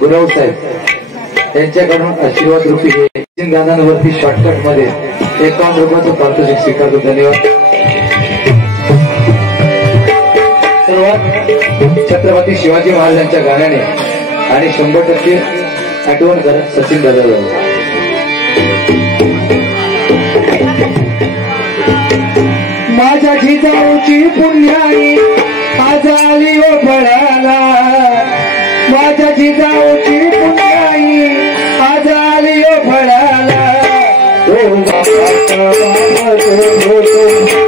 गुरव साहेब यांच्याकडून आशीर्वाद रूपी हे गाण्यांवरती शॉर्टकट मध्ये 51 रुपयाचं पारितोषिक स्वीकारतो. धन्यवाद. सर्वात छत्रपती शिवाजी महाराजांच्या गाण्याने आणि 100% आठवण करत सचिन दादा माझ्या जिजाऊची पुण्याई आज आली ओ फळाला, माझ्या जिजाऊची पुण्याई आज आली ओ फळाला. ओ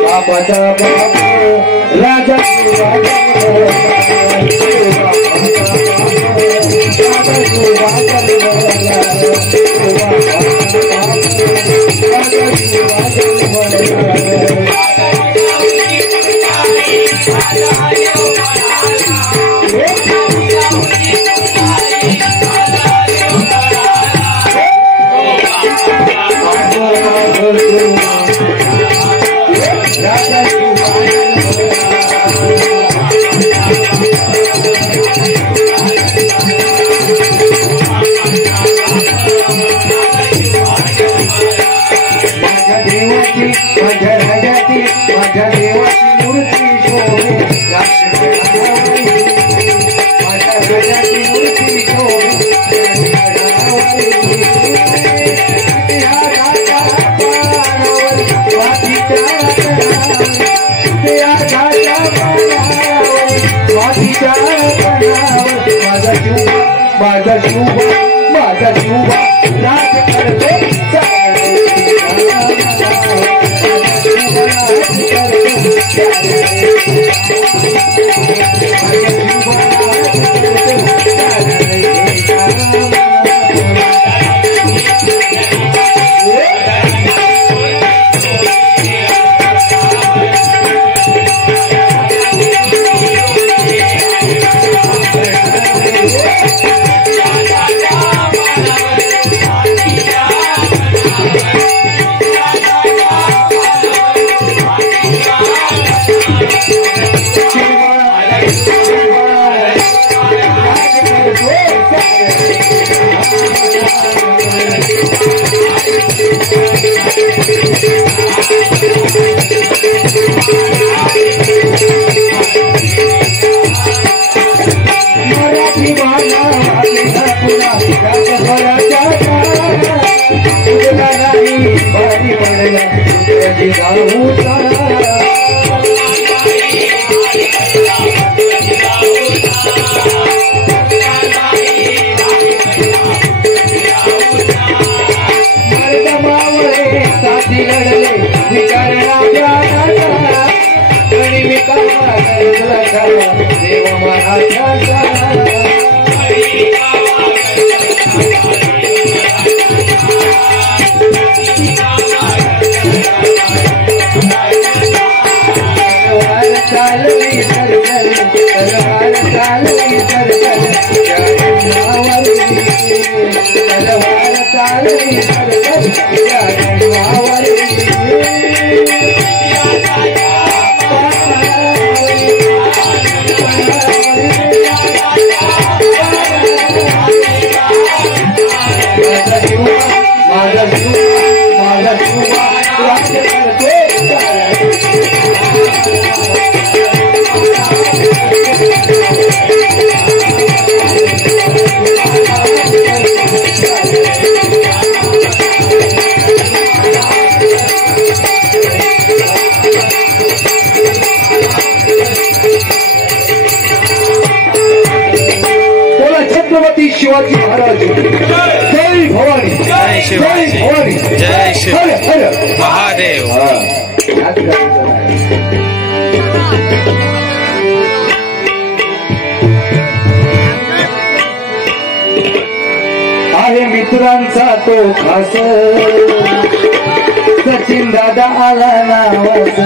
बापाचा बाप राजा शिवाजी महाराज जय भवानी जय शिवाजी भवानी जय शिव महादेव. आहे मित्रांचा तो खास सचिन दादा आला नावास,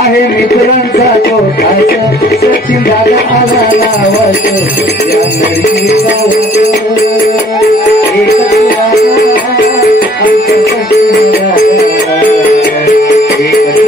आहे मित्रांचा तो खास सचिन दादा आला नावास. या नडीचा एक आमच्या एक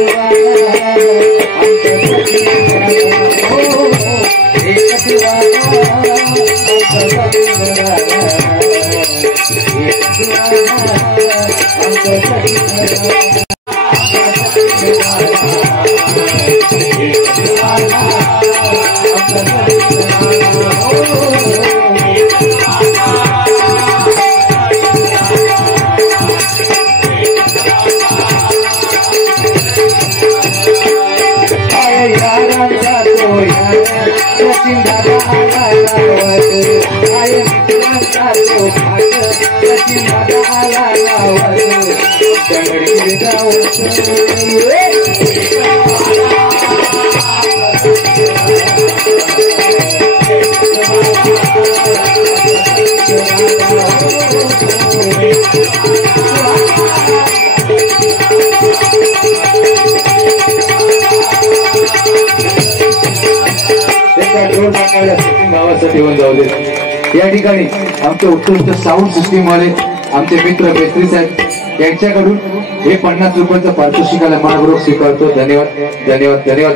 भावासाठी येऊन जाऊ देत। या ठिकाणी आमचे उत्कृष्ट साऊंड सिस्टीम वाले आमचे मित्र बेत्री साहेब यांच्याकडून हे 50 रुपयाचं पारितोषिकाला महापूर्वक स्वीकारतो। धन्यवाद धन्यवाद धन्यवाद।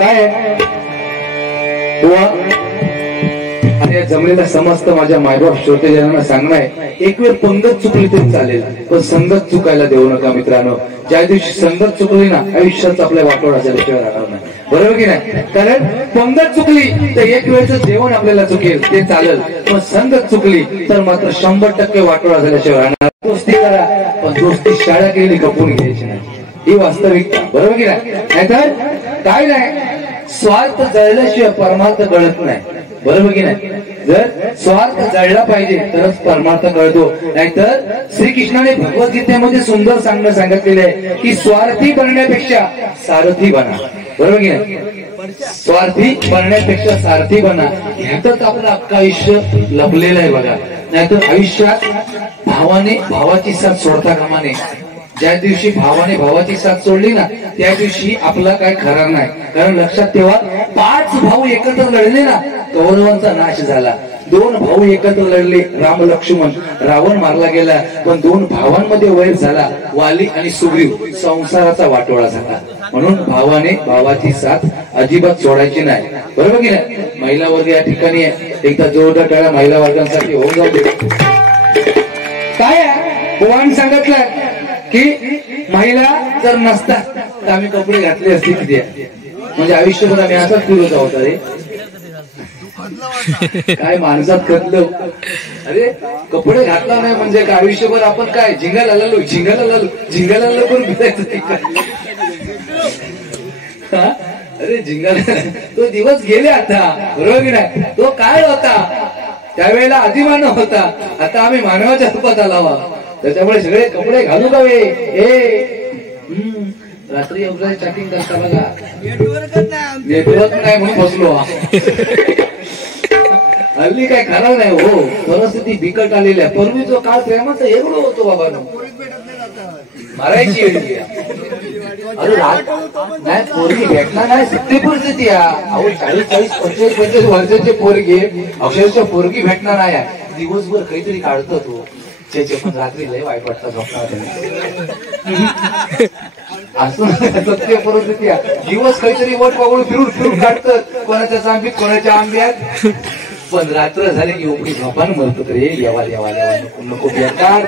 काय बुवा आणि या जमलेल्या समस्त माझ्या मायबाप श्रोतेजनांना सांगणं आहे, एक वेळ पंगत चुकली तरी चालेल, पण संगत चुकायला देऊ नका मित्रांनो। ज्या दिवशी संगत चुकली ना, आयुष्यात आपल्या वाटोळा झाल्याशिवाय राहणार नाही, बरोबर की नाही? कारण पंगत चुकली तर एक वेळचं जेवण आपल्याला चुकेल ते चालेल, पण संगत चुकली तर मात्र 100% वाटोळा झाल्याशिवाय राहणार। दोस्ती करा, पण दोस्ती शाळा केली खपून घ्यायची नाही, ही वास्तविकता, बरोबर की नाही? नाहीतर काय नाही, स्वार्थ जळल्याशिवाय परमार्थ कळत नाही, बरोबर की नाही? जर स्वार्थ जळला पाहिजे तरच परमार्थ कळतो, नाहीतर श्रीकृष्णाने भगवद्गीतेमध्ये सुंदर सांगितलेले आहे की स्वार्थी बनण्यापेक्षा सारथी बना, बरोबर की नाही? स्वार्थी बनण्यापेक्षा सारथी बना, ह्यातच आपलं अख्खं आयुष्य लपलेलं आहे बघा। नाहीतर आयुष्यात भावाने भावाची साथ सोडता कामा नये। ज्या दिवशी भावाने भावाची साथ सोडली ना, त्या दिवशी आपला काय खरा नाही। कारण लक्षात ठेवा, 5 भाऊ एकत्र लढले ना, कौरवांचा नाश झाला। 2 भाऊ एकत्र लढले, राम लक्ष्मण, रावण मारला गेला, पण 2 भावांमध्ये वैर झाला, वाली आणि सुग्रीव, संसाराचा वाटोळा झाला। म्हणून भावाने भावाची साथ अजिबात सोडायची नाही, बरोबर की नाही? महिला वर्ग या ठिकाणी एकदा जोरदार टाळ्या महिला वर्गांसाठी होऊन जाऊ दे। काय भगवान सांगितलं की महिला जर नसतात तर आम्ही कपडे घातले असते किती, म्हणजे आयुष्यभर आम्ही असाच फिरत आहोत। अरे काय माणसात खतलं, अरे कपडे घातला नाही म्हणजे काय, आयुष्यभर आपण काय झिंगाला लालो करून फिरायचं ते काय? अरे झिंगाला तो दिवस गेले आता, बरोबर की नाही? तो काळ होता, त्यावेळेला आदिमान होता, आता आम्ही मानवाच्या रूपात आलावा, त्याच्यामुळे सगळे कपडे घालू गावे। रात्री अपरात्री चॅटिंग करता बघा, नेटवर्क नाही म्हणून बसलो। हल्ली काय खरा नाही हो, परिस्थिती बिकट आलेली आहे। पूर्वी जो काळ प्रेमाचा एवढं होतो बाबा, मारायची वेळी अरे नाही पोरगी भेटणार नाही, सत्य परिस्थिती आहे। 40-45-45 वर्षाचे पोरगी अक्षरशः पोरगी भेटणार आहे, दिवसभर काहीतरी काढतो तो, पण रात्री लय वाईट वाटतं झोपणार। असं सत्य परिस्थिती आहे, दिवस काहीतरी वट पकडून फिरून काढतात, कोणाच्या चांबीत कोणाच्या आंब्यात, पण रात्र झाले की उकडी झोपान मरतो रे, देवा देवा देवा नको बेकार।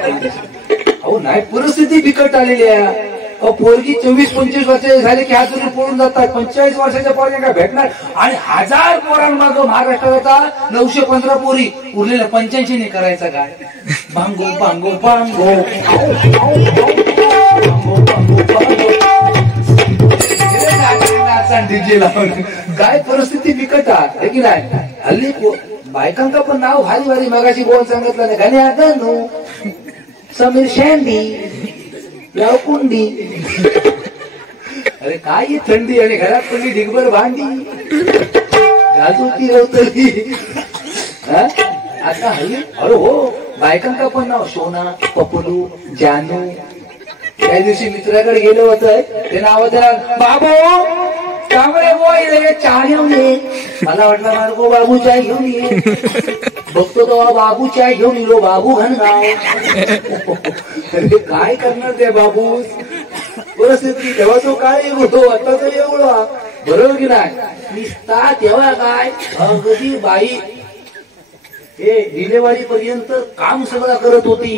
अहो नाही, परिस्थिती बिकट आलेली आहे। पोरगी 24-25 वर्षाचे झाले की हातून पळून जातात, 45 वर्षाच्या पोरांना काय भेटणार? आणि 1000 पोरांमाग महाराष्ट्रात आता 915 पोरी, उरलेल्या 85 ने करायचा काय? बांगो बांगो बांगो डीजे लावून, काय परिस्थिती बिकट आहे की नाही? हल्ली बायकांका पण नाव भारी भारी, मगाशी बोल सांगितलं नाही, गाणी आता नो समीर शँडी कुंडी, अरे काय ही थंडी, आणि घरात पडली ढिगभर भांडी, गाजूती रवतली। आता हल्ली अरे हो, बायकांका पण नाव सोना, पपलू, जानू। त्या दिवशी मित्राकडे गेलो होतं, ते नाव त्याला बाबू त्यामुळे चहा घेऊन ये, मला वाटलं मार्गो बाबू चाय घेऊन ये, बघतो तो बाबू चाय घेऊन येलो, बाबू घनगाव। अरे काय करणार ते बाबू, परिस्थिती तेव्हा तो काय होतो, आता तो एवढा, बरोबर की नाही? निसता तेव्हा काय अगदी बाई हे डिलेवरी पर्यंत काम सगळं करत होती,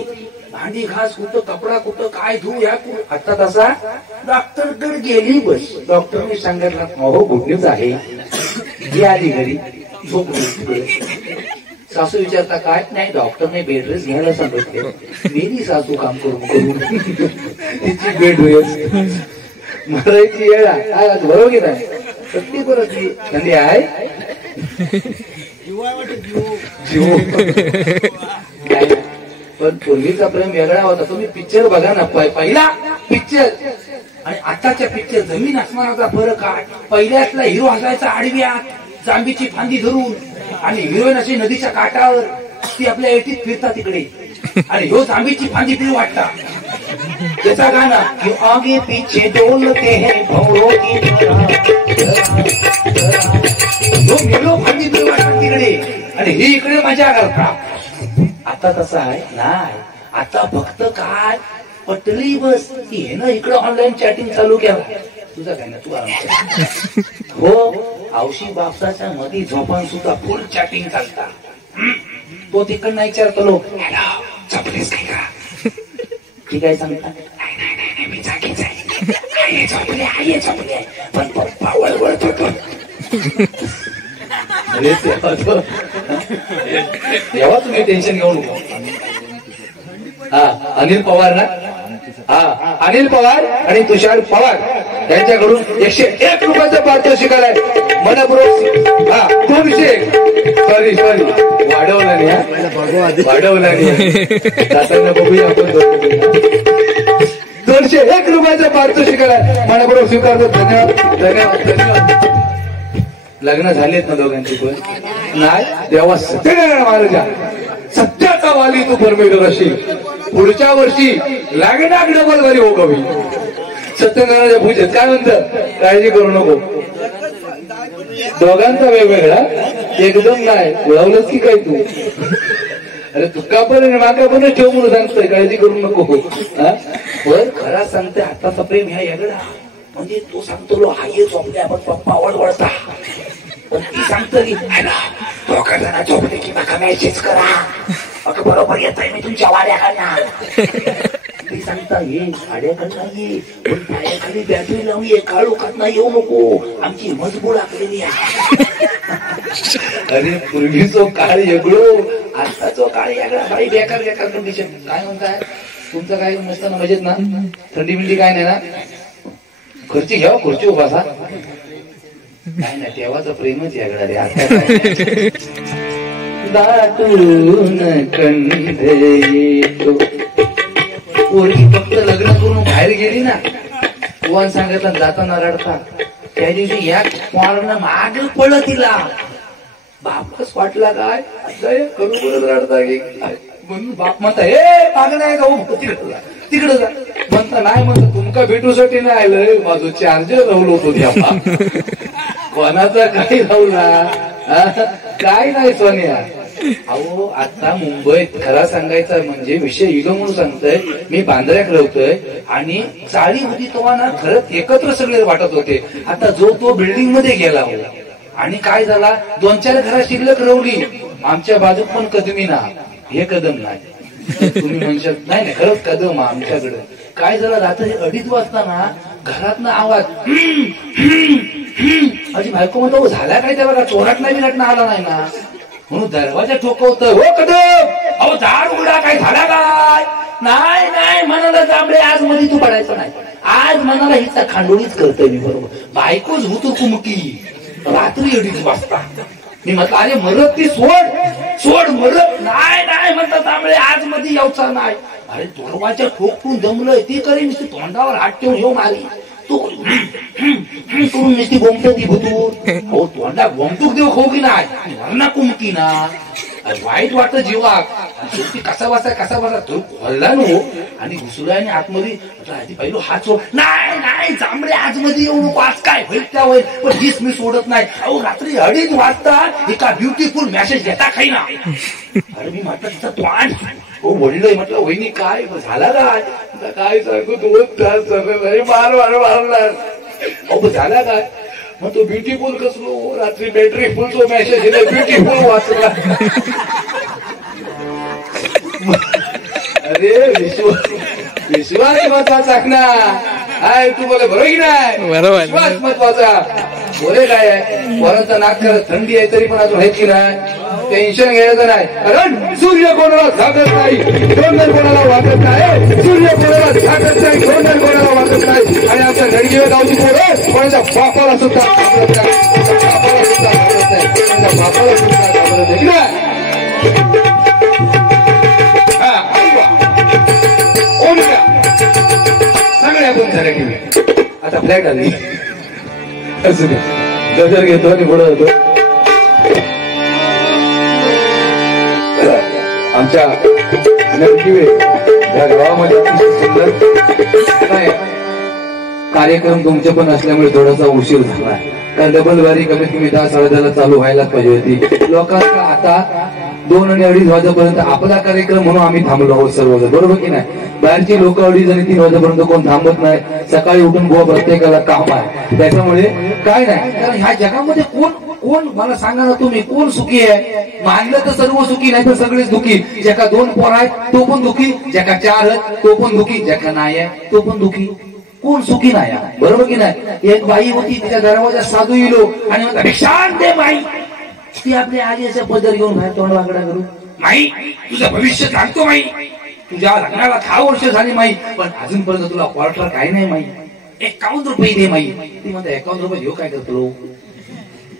भांडी घास कुठं, कपडा कुठं, काय धू या आता तसा डॉक्टरकडे गेली बस. डॉक्टरने सांगितलं हो गुड न्यूज आहे, ही आली घरी झोपली. सासू विचारता काय नाही, डॉक्टरने बेड रेस्ट घ्यायला सांगितले. मेली सासू काम करून तिची बेड रेस्ट मरायची येळा काय बरोबर आहे. सत्य परत थंडी आहे पण पूर्वीचा प्रेम वेगळा होता. तुम्ही पिक्चर बघा ना, पहिला पिक्चर आणि आताच्या पिक्चर जमीन आसमानाचा फरक आहे. पहिल्यातला हिरो असायचा आडव्यात जांबीची फांदी धरून आणि हिरोईन अशी नदीच्या काठावर ती आपल्या एटीत फिरता तिकडे आणि ह्यो जांबीची फांदी फिरू वाटता. त्याचा गाणं की आगे पीछे डोलते हैं भौरों की हिरो फांदी फिरू वाटतात तिकडे आणि ही इकडे मजा करता. आता तसं आहे नाही. आता फक्त काय पटली बस की हे ना इकडे ऑनलाईन चॅटिंग चालू केला. तुझा काय ना तू आराम हो. औशी बापसाच्या मध्ये झोपान सुद्धा फुल चॅटिंग चालता. तो तिकडनं विचारतो लोक झोपलीस काय का, ठीक आहे सांगता नाही मी जागीच आहे, झोपले पण पप्पा वळवळत होतो. तेव्हा तुम्ही टेन्शन घेऊ नको. हा अनिल पवार ना, हा अनिल पवार आणि तुषार पवार यांच्याकडून 101 रुपयाचं पारितोषिक आलंय. मनपूर्वक हा 200 सॉरी वाढवलं नाही, वाढवलं नाही. जाताना बघूया आपण 201 रुपयाचं पारितोषिक आलंय. मनपूर्वक स्वीकारतो. धन्यवाद धन्यवाद धन्यवाद. लग्न झालेत ना दोघांची पण नाही. तेव्हा सत्यनारायण महाराजा सत्याचा वाली तू परमेश्वर असेल. पुढच्या वर्षी लागणार डबल घरी हो कवी. सत्यनारायणाच्या पूजेत काय म्हणतं, काळजी करू नको. दोघांचा वेगवेगळा एकदम नाही. उडवलंच की काय तू. अरे तुका पण माका पण ठेव म्हणून सांगतोय, काळजी करू नको. पण खरा सांगते आताचा प्रेम ह्या वेगळा. म्हणजे तो सांगतो लो आई झोपले आपण पप्पा वळवळता. पण ती सांगतली दोघा जण झोपले की माका मॅसेज करा, मग बरोबर येत आहे मी तुमच्या वाड्याकडनं. ती सांगता ये वाड्याकडनं ये पण पायाखाली बॅटरी लावून ये, काळोखात येऊ नको, आमची मजबूर आखलेली आहे. अरे पूर्वीचो काळ वेगळो, आताचो काळ वेगळा. बाई बेकार बेकार कंडिशन. काय म्हणताय तुमचं काय नसताना मजेत ना, थंडी बिंडी काय नाही ना, खुर्ची घ्यावा खुर्ची उभासा काय नाही. तेव्हाच प्रेमच यागडा रे. आता दाटून कंध येतो. पोरगी फक्त लग्न करून बाहेर गेली ना, कोण सांगितलं जाताना रडता. त्या दिवशी या पोरानं माग पडलं तिला. बापच वाटला काय करून रडता की म्हणून बाप म्हणता हे माग नाही जाऊ तिकडे जा म्हणता. नाही म्हणता तुमका भेटूसाठी नाही आलं, माझं चार्जर राहुल होतो तेव्हा. कोणाचा काही राहुला काय नाही सोन्या. अहो आता मुंबईत खरा सांगायचा म्हणजे विषय इलो म्हणून सांगतोय. मी बांद्र्यात राहतोय आणि चाळी होती तेव्हा ना खरंच एकत्र सगळे वाटत होते. आता जो तो बिल्डिंग मध्ये गेला हो आणि काय झाला 2-4 घरा शिल्लक रवली. आमच्या बाजूक पण कदमी ना, हे कदम नाही. तुम्ही म्हणशात नाही खरंच कदम आमच्याकडे. काय झालं रात्री 2:30 वाजता ना घरातनं आवाज माझी बायको म्हणतो झाला काय तेव्हा चोरात नाही बिराट आला नाही ना म्हणून दरवाजा ठोकवतोय. हो कदम अहो दार उघडा, काय झाला काय. नाही नाही म्हणाला जांभळे आज मध्ये तू पडायचं नाही. आज म्हणाला हिचा खांडोळीच करतोय मी बरोबर. बायकोच हुतू कुमकी रात्री 2:30 वाजता. मी म्हटलं अरे मरत ती सोड मरत नाही नाही म्हणतात जांभळे आज मध्ये यावचा नाही. अरे दरवाजा ठोकून जमलंय ती करीन तोंडावर हात ठेवून येऊ मारी तू करून नुसती बोंबत ती भुतूर. अहो तोंडा बोंबतूक देऊ खो की नाही वरणा कुमकी ना. वाईट वाटत जीवाक. शेवटी कसा बसा तो खोलला नो आणि घुसुराने आतमध्ये पहिलो हात सोड. नाही नाही जांभळे आतमध्ये येऊ नको, आज काय होईल त्या होईल पण हीच मी सोडत नाही. अहो रात्री 2:30 वाजता एका ब्युटिफुल मेसेज घेता काही ना. अरे मी म्हटलं तिचा तोंड हो वडलोय. म्हटलं वहिनी काय झाला काय सांगू 2 तास मारणार. अहो झाला काय मग तो ब्युटिफुल कसलो रात्री बॅटरी फुलचो मेसेज ब्युटिफुल वाचला. अरे विश्वास महत्वाचा ना. काय तू बोले बरोबर की नाही? बरोबर. विश्वास महत्वाचा. बोले काय आहे पोरांचा नाक करत थंडी आहे तरी पण अजून आहेत की नाही. टेन्शन घ्यायचं नाही. कारण सूर्य कोणाला झाकत नाही, डोंगर कोणाला वाटत नाही. सूर्य कोणाला झाकत नाही, डोंगर कोणाला वाटत नाही. आणि आमच्या रणजीवे गावची पोरं कोणाच्या बापाला सुद्धा घाबरत नाही. बापाला सुद्धा घाबरत नाही. कोणाच्या बापाला सुद्धा घाबरत नाही की नाही. सगळ्या पण झाल्या की आता फ्लॅट आली. असं गजर घेतो आणि पुढे होतो. आमच्या नरकिवे या गावामध्ये सुंदर काय कार्यक्रम तुमचे पण असल्यामुळे थोडासा उशीर झाला. कारण डबल वारी कमीत कमी 10-10:30 चालू व्हायलाच पाहिजे होती. लोकांचा आता 2 आणि 2:30 वाजेपर्यंत आपला कार्यक्रम म्हणून आम्ही थांबलो आहोत सर्वजण. बरोबर की नाही? बाहेरची लोक 2:30 आणि 3 वाजेपर्यंत कोण थांबत नाही. सकाळी उठून बुवा प्रत्येकाला काम आहे. त्याच्यामुळे काय नाही. कारण ह्या जगामध्ये कोण मला सांगा ना तुम्ही कोण सुखी आहे? मानलं तर सर्व सुखी, नाही तर सगळेच दुखी. ज्याका 2 पोर आहेत तो पण दुखी, ज्याका 4 आहेत तो पण दुखी, ज्याका नाही आहे तो पण दुखी. कोण सुखी नाही आहे? बरोबर की नाही? एक बाई होती, तिच्या दरवाजा साधू इलो आणि म्हणता भिक्षान दे माई. ती आपली आजी असं पदर घेऊन बाहेर तोंड वाकडा करू. माई तुझं भविष्य सांगतो माई, तुझ्या लग्नाला 10 वर्ष झाली माई, पण अजूनपर्यंत तुला क्वार्टर काय नाही माई. 51 रुपये दे माई. ती म्हणता 51 रुपये देऊ काय करतो?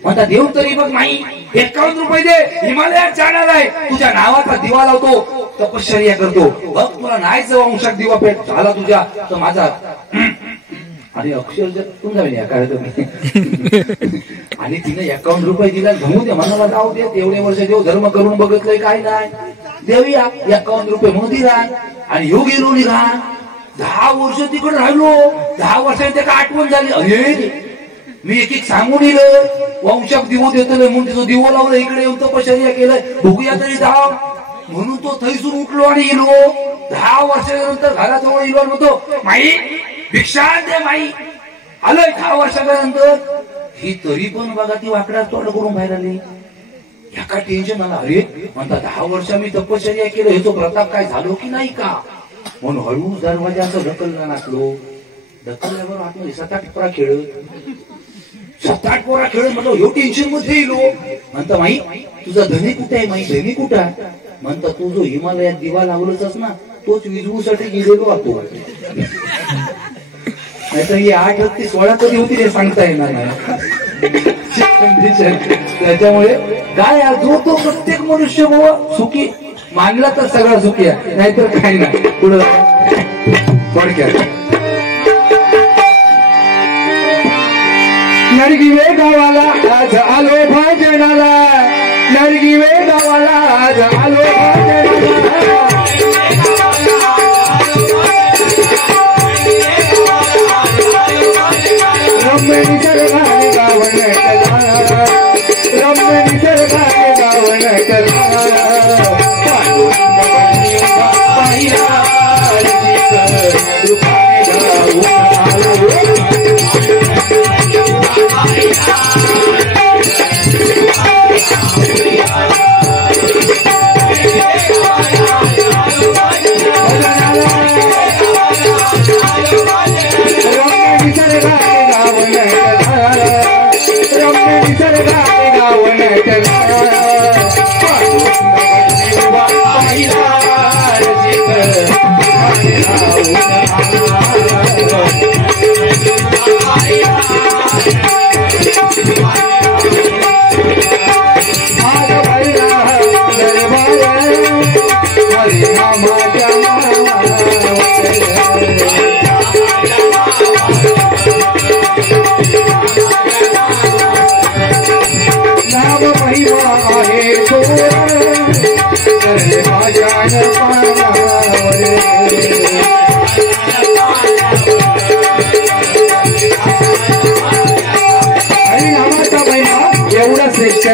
म्हणता देऊ तरी बघ माई 51 रुपये दे. हिमालयात जाणार आहे, तुझ्या नावाचा दिवा लावतो, तपश्चर्या करतो. बघ तुला नाही जवळ अंशात दिवा पेट झाला तुझ्या तर माझा आणि अक्षरशः तुमचा काय आणि तिने 51 रुपये दिला. घेऊ दे मनाला जाऊ दे. एवढे वर्ष देव धर्म करून बघितलंय काय नाही. देऊया 51 रुपये म्हणून दिला आणि ह्यो गेलो निघा. 10 वर्ष तिकडे राहिलो. 10 वर्षांनी त्याला आठवण झाली. अरे मी एक सांगून दिलं वंशात दिवो देतो म्हणून तिचं दिवो लावलं. इकडे येऊन तपश्चर्या केलंय, बघूया तरी जाव म्हणून तो थैसून उठलो आणि गेलो. 10 वर्षानंतर घराजवळ येलो म्हणतो माई भिक्षा दे माई. आलोय 10 वर्षानंतर. ही तरी पण बघा ती वाकडा तोंड करून बाहेर आली. याका टेन्शन आला. अरे म्हणता 10 वर्ष मी तपश्चर्या केलं, ह्याचा प्रताप काय झालो की नाही का म्हणून हळू दरवाजा असं ढकलला नाचलो. ढकलल्यावर आतमध्ये 7-8 पोरा खेळत 7-8 पोरा खेळत म्हणतो ह्यो टेन्शन मध्ये येलो. म्हणता माई तुझा धनी कुठे आहे? माई धनी कुठं आहे? म्हणता तू जो हिमालयात दिवा लावलंच ना तोच विजवूसाठी गेलेलो होतो. नाहीतर ही 8 ते 16 कधी होती हे सांगता येणार नाही. त्याच्यामुळे काय जो तो प्रत्येक मनुष्य सुखी मानला तर सगळा सुखी आहे, नाहीतर काही नाही. पुढं थोडक्यात नरगिवे गावाला आज आलो भाजनाला. नरगिवे गावाला आज आलो भाजनाला. रम्य निसर्गाने गावन कला, रम्य निसर्गाने गावन कला.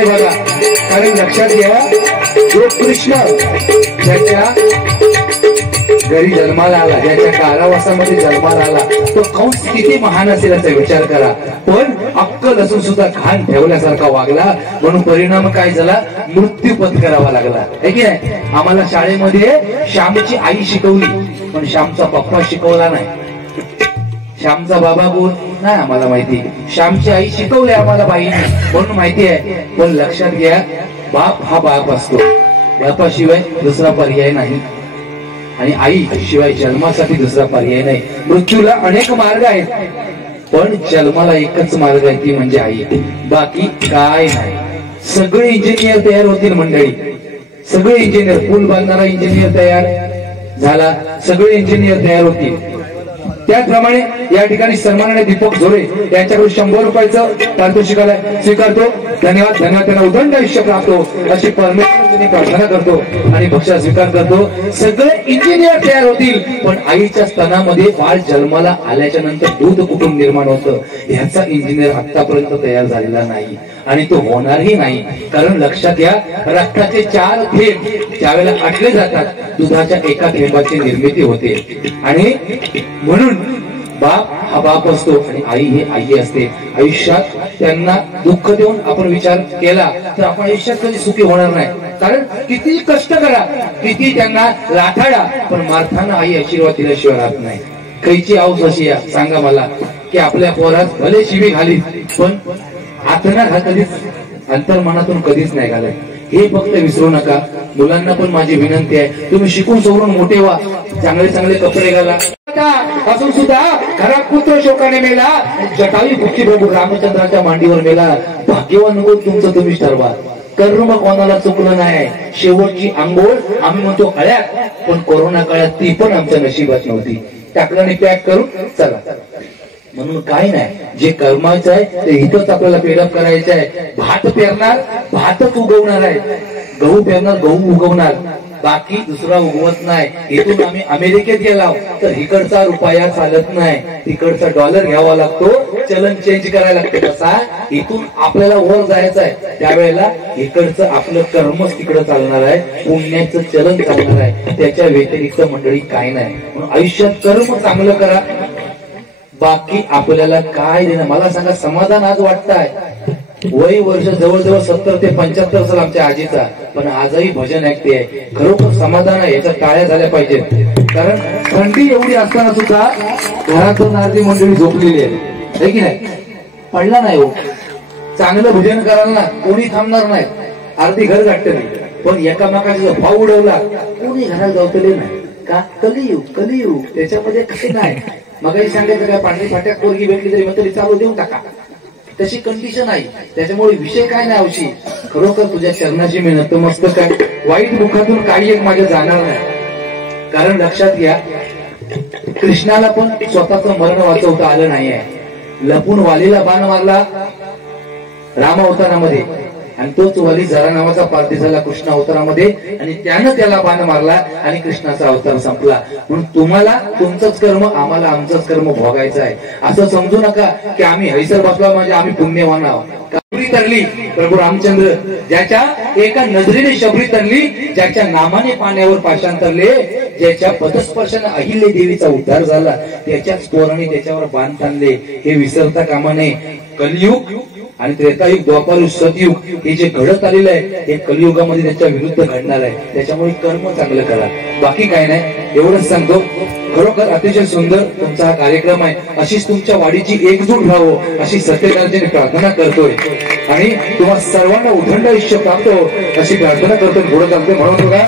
बघा, कारण लक्षात घ्या जो कृष्ण ज्याच्या घरी जन्माला आला, ज्याच्या कारावासामध्ये जन्माला आला, तो कंस किती महान असेल याचा विचार करा. पण अक्कल असून सुद्धा घाण ठेवल्यासारखा वागला, म्हणून परिणाम काय झाला, मृत्यू पत्करावा लागला. है की नाही. आम्हाला शाळेमध्ये श्यामची आई शिकवली, पण श्यामचा पप्पा शिकवला नाही. श्यामचा बाबा कोण नाही आम्हाला माहिती, श्यामची आई शिकवली आम्हाला बाईने म्हणून माहिती आहे. पण लक्षात घ्या, बाप हा बाप असतो, बापाशिवाय दुसरा पर्याय नाही, आणि आई शिवाय जन्मासाठी दुसरा पर्याय नाही. मृत्यूला अनेक मार्ग आहेत, पण जन्माला एकच मार्ग आहे, ती म्हणजे आई. बाकी काय नाही. सगळे इंजिनियर तयार होतील मंडळी, सगळे इंजिनियर, पूल बांधणारा इंजिनियर तयार झाला, सगळे इंजिनियर तयार होतील. त्याचप्रमाणे या ठिकाणी सन्माननीय दीपक झोळे यांच्याकडून 100 रुपयाचं पारितोषिकाला स्वीकारतो. धन्यवाद. धन्यवाद. त्यांना उदंड आयुष्य प्राप्त हो अशी परमेश्वराची प्रार्थना करतो आणि भक्षा स्वीकार करतो. सगळे इंजिनियर तयार होतील, पण आईच्या स्तनामध्ये बाळ जन्माला आल्याच्या नंतर दूध कुठून निर्माण होतं ह्याचा इंजिनियर आतापर्यंत तयार झालेला नाही, आणि तो होणारही नाही. कारण लक्षात घ्या, रक्ताचे 4 थेंब ज्यावेळेला आटले जातात, दुधाच्या एका थेंबाची निर्मिती होते. आणि म्हणून बाप हा बाप असतो आणि आई ही आई असते. आयुष्यात त्यांना दुःख देऊन आपण विचार केला तर आपण आयुष्यात कधी सुखी होणार नाही. कारण किती कष्ट करा, किती त्यांना लाथाडा, पण मार्थाना आई आशीर्वाद दिल्याशिवाय राहत नाही. कैची आऊस अशी या सांगा मला, की आपल्या पोरात भले शिवी घाली, पण आतना हा कधीच अंतर्मनातून कधीच नाही घालत. हे फक्त विसरू नका. मुलांना पण माझी विनंती आहे, तुम्ही शिकून सवरून मोठे व्हा, चांगले चांगले कपडे घाला. असून सुद्धा घरात पुत्र शोकाने मेला, जटायू भुक्ती प्रभू रामचंद्राच्या मांडीवर मेला. भाग्यवान नको तुमचं तुम्हीच ठरवा. कर्म कोणाला चुकलं नाही. शेवटची आंघोळ आम्ही म्हणतो हळ्यात, पण कोरोना काळात ती पण आमच्या नशिबात नव्हती. टाकल्याने पॅक करून चला. म्हणून काय नाही, जे कर्माचं आहे ते इथंच आपल्याला पेडअप करायचं आहे. भात पेरणार, भातच उगवणार आहे. गहू पेरणार, गहू उगवणार, बाकी दुसरा उगवत नाही. इथून आम्ही अमेरिकेत गेला तर इकडचा रुपया चालत नाही, तिकडचा डॉलर घ्यावा लागतो, चलन चेंज करायला लागते. कसा इथून आपल्याला वर जायचं आहे, त्यावेळेला इकडचं आपलं कर्मच तिकडं चालणार आहे, पुण्याचं चलन चालणार आहे. त्याच्या व्यतिरिक्त मंडळी काय नाही. म्हणून आयुष्यात कर्म चांगलं करा, बाकी आपल्याला काय देणं. मला सांगा, समाधान आज वाटतंय. वय वर्ष जवळजवळ 70 ते 75 साल आमच्या आजीचा, पण आजही भजन ऐकते. खरोखर समाधान आहे. याच्या टाळ्या झाल्या पाहिजेत. कारण थंडी एवढी असताना सुद्धा घरातून अर्धी मंडळी झोपलेली आहे की नाही. पडला नाही हो, चांगलं भजन करायला ना कोणी थांबणार नाही, अर्धी घर गाठते नाही. पण एकामेकाचा भाव उडवला, कोणी घरात जावतले नाही. का? कलियुग त्याच्यामध्ये काही नाही. मगाही सांगायचं काय, पांढरी फाट्यात पोरगी भेटली तरी मग तरी चालू देऊन टाका, तशी कंडिशन आहे. त्याच्यामुळे विषय काय नाही. औषधी खरोखर तुझ्या चरणाची मी नतमस्तक आहे. वाईट मुखातून काही एक माझ्या जाणार नाही. कारण लक्षात घ्या, कृष्णाला पण स्वतःचं मरण वाचवता आलं नाहीये. लपून वालीला बाण मारला राम अवतारामध्ये, आणि तोच वाली जरा नावाचा पार्टी झाला कृष्ण अवतारामध्ये, आणि त्यानं त्याला बाण मारला आणि कृष्णाचा अवतार संपला. म्हणून तुम्हाला तुमचंच कर्म, आम्हाला आमचंच कर्म भोगायचं आहे. असं समजू नका की आम्ही हैसर बसला म्हणजे आम्ही पुण्यवान आहोत. शबरी तरली प्रभू रामचंद्र, ज्याच्या एका नजरेने शबरी तरली, ज्याच्या नामाने पाण्यावर पाषाण तरले, ज्याच्या पदस्पर्शाने अहिल्य देवीचा उद्धार झाला, त्याच्याच पोराने त्याच्यावर बाण ताणले. हे विसरता कामा नये. कलियुग आणि त्रेतायुग, द्वापारयुग, सतयुग हे जे घडत आलेलं आहे, हे कलियुगामध्ये त्याच्या विरुद्ध घडणार आहे. त्याच्यामुळे कर्म चांगलं करा, बाकी काय नाही. एवढंच सांगतो. खरोखर अतिशय सुंदर तुमचा हा कार्यक्रम आहे. अशीच तुमच्या वाडीची एकजूट व्हावो अशी सत्यनारायणाची प्रार्थना करतोय, आणि तुम्हा सर्वांना उदंड आयुष्य प्राप्त हो अशी प्रार्थना करतोय. पुढे चालतोय म्हणून बघा,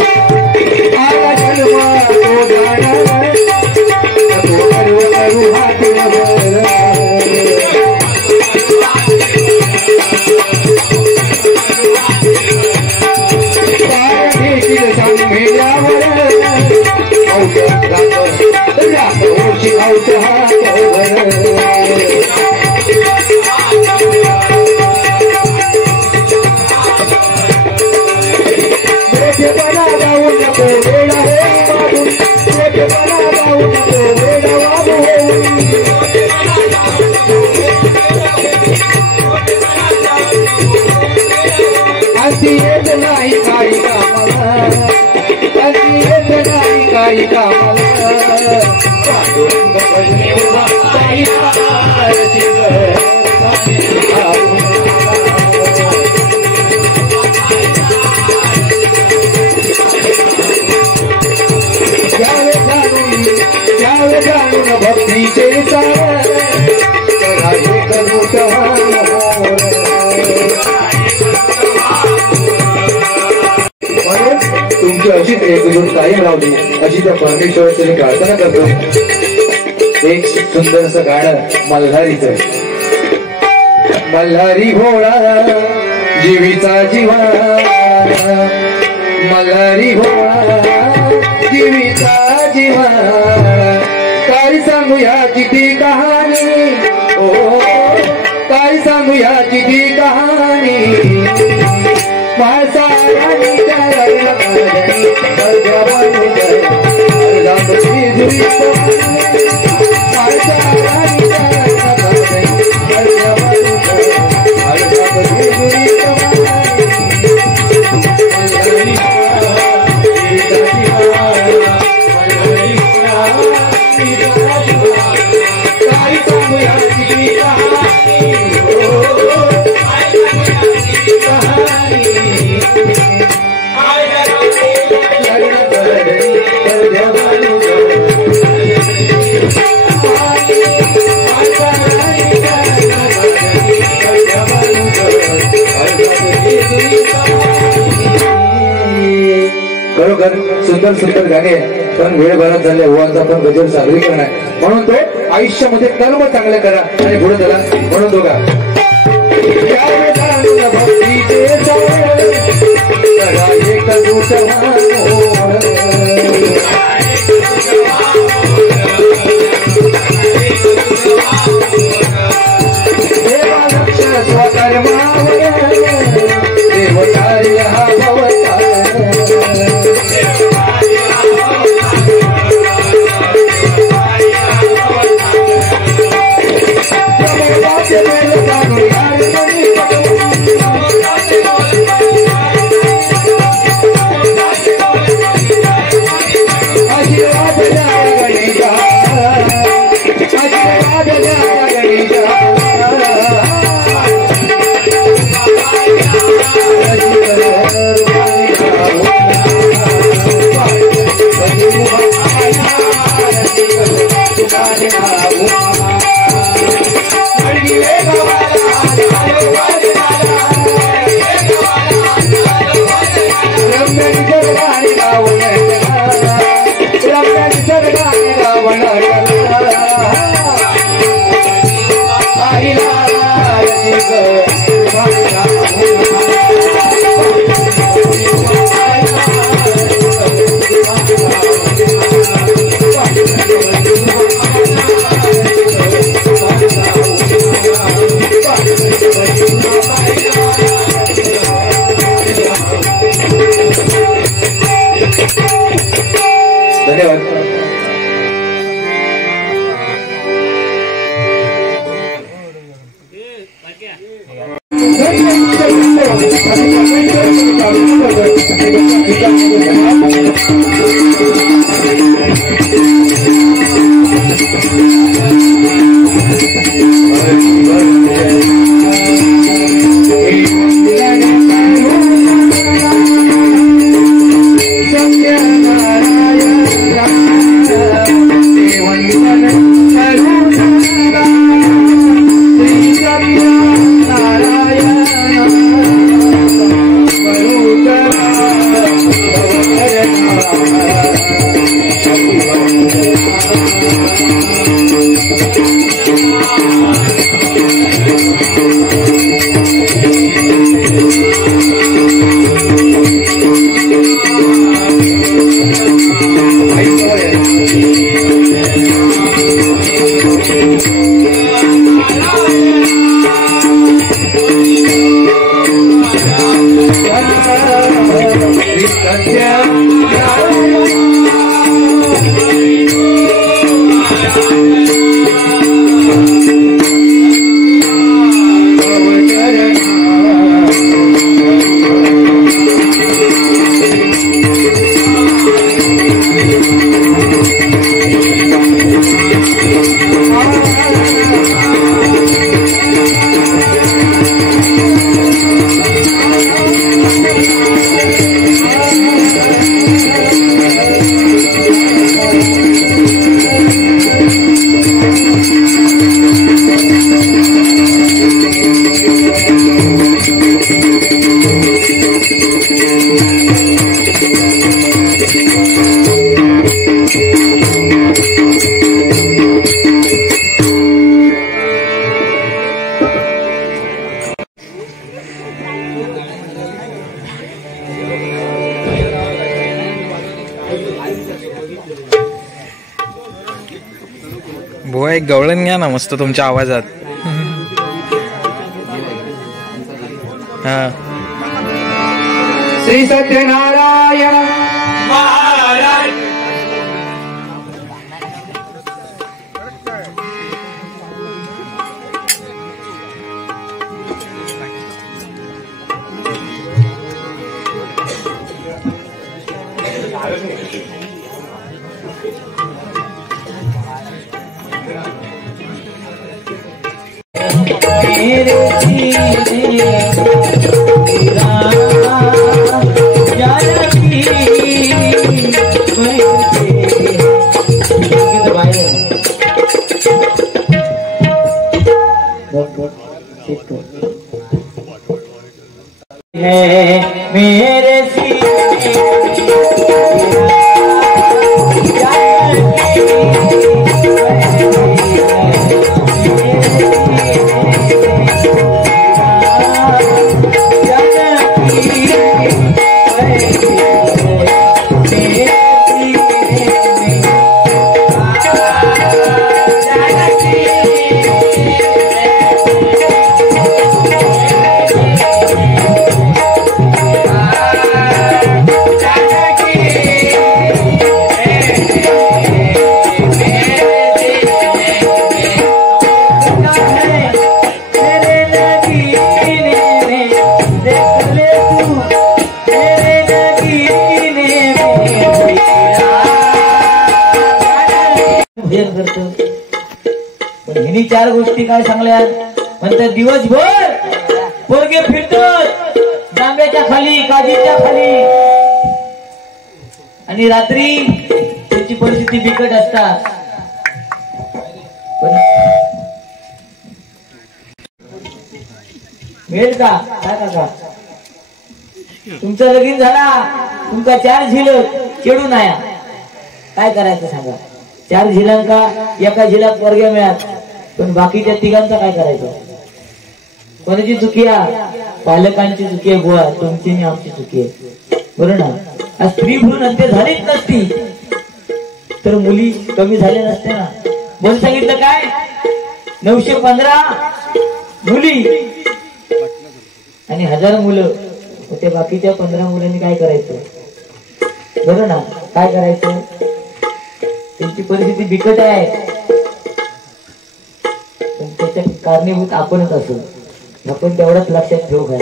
काही कामाला भक्तीचे तुमची अशीच एकजूट कायम राहते अशी त्या परमेश्वराची प्रार्थना करतो. एक सुंदर असं गाणं मल्हारीचं. मल्हारी भोळा जीवीचा जीवा, मल्हारी भोळा जीवीचा जीवा, काय सांगूया किती कहाणी, ओ काय सांगूया किती कहाणी. खरोखर सुंदर सुंदर गाणे, पण वेळ भरात झाले ओवांचा पण गजर सादरीकरण आहे. म्हणून तो आयुष्यामध्ये कर्म चांगले करा आणि पुढे चला. म्हणून दोघा Thank you. बुवा एक गवळण घ्या ना मस्त तुमच्या आवाजात. हा श्री सत्यनारायण महाराज. मेरे चार गोष्टी काय सांगल्या म्हणतात. दिवसभर पोरगे फिरतात जांभ्याच्या खाली काजीच्या खाली आणि रात्री त्यांची परिस्थिती बिकट असतात. मिळेल का काय काका तुमचं लगीन झाला तुमचा 4 झिल केडून आया काय करायचं सांगा. 4 झिलांका एका झिलात पोरगे मिळात पण बाकीच्या तिघांचं काय करायचं. कोणाची चुकी आहे पालकांची चुकी आहे बुवा तुमची आणि आमची चुकी आहे बरोबर ना. आज स्त्री भ्रूण हत्या झालीच नसती तर मुली कमी झाल्या नसत्या ना. म्हणून सांगितलं काय 915 मुली आणि 1000 मुलं त्या बाकीच्या 15 मुलांनी काय करायचं बरोबर ना. काय करायचं त्यांची परिस्थिती बिकट आहे पण त्याच्या कारणीभूत आपणच असो. आपण तेवढंच लक्षात ठेवू काय.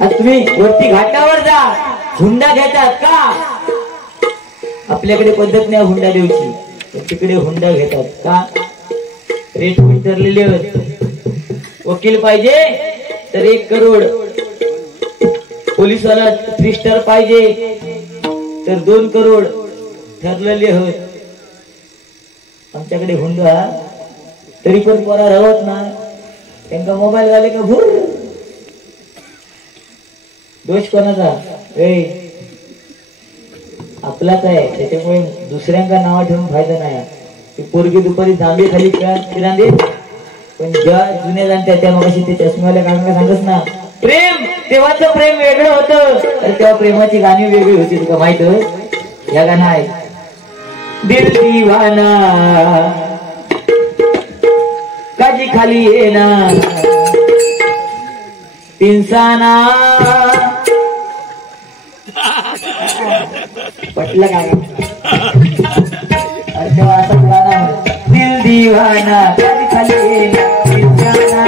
आज तुम्ही वरती घाटावर जा हुंडा घेतात का. आपल्याकडे पद्धत नाही हुंडा द्यायची पण तिकडे हुंडा घेतात का. रेट ठरलेले वकील पाहिजे तर 1 करोड पोलिसाला 3 स्टार पाहिजे तर 2 करोड ठरलेले होत. आमच्याकडे हुंडा तरी पण पोरा राहत ना त्यांना मोबाईल झाले का भूर. दोष कोणाचा आपलाच आहे त्याच्यामुळे दुसऱ्यांका नाव ठेवून फायदा नाही. ती पोरगी दुपारी जांभे खाली फिरांदे पण ज्या जुन्या जाणत्या त्या मगाशी ते चष्म्यावाल्या काढून सांगत ना. प्रेम तेव्हाचं प्रेम वेगळं होतं तर तेव्हा प्रेमाची गाणी वेगळी होती. तुका माहित या गाणं आहे दिल दीवाना काजी खाली येना पिंसाना पटलं काय तेव्हा असं गाणं दिल दीवाना काजी खाली येना पिंसाना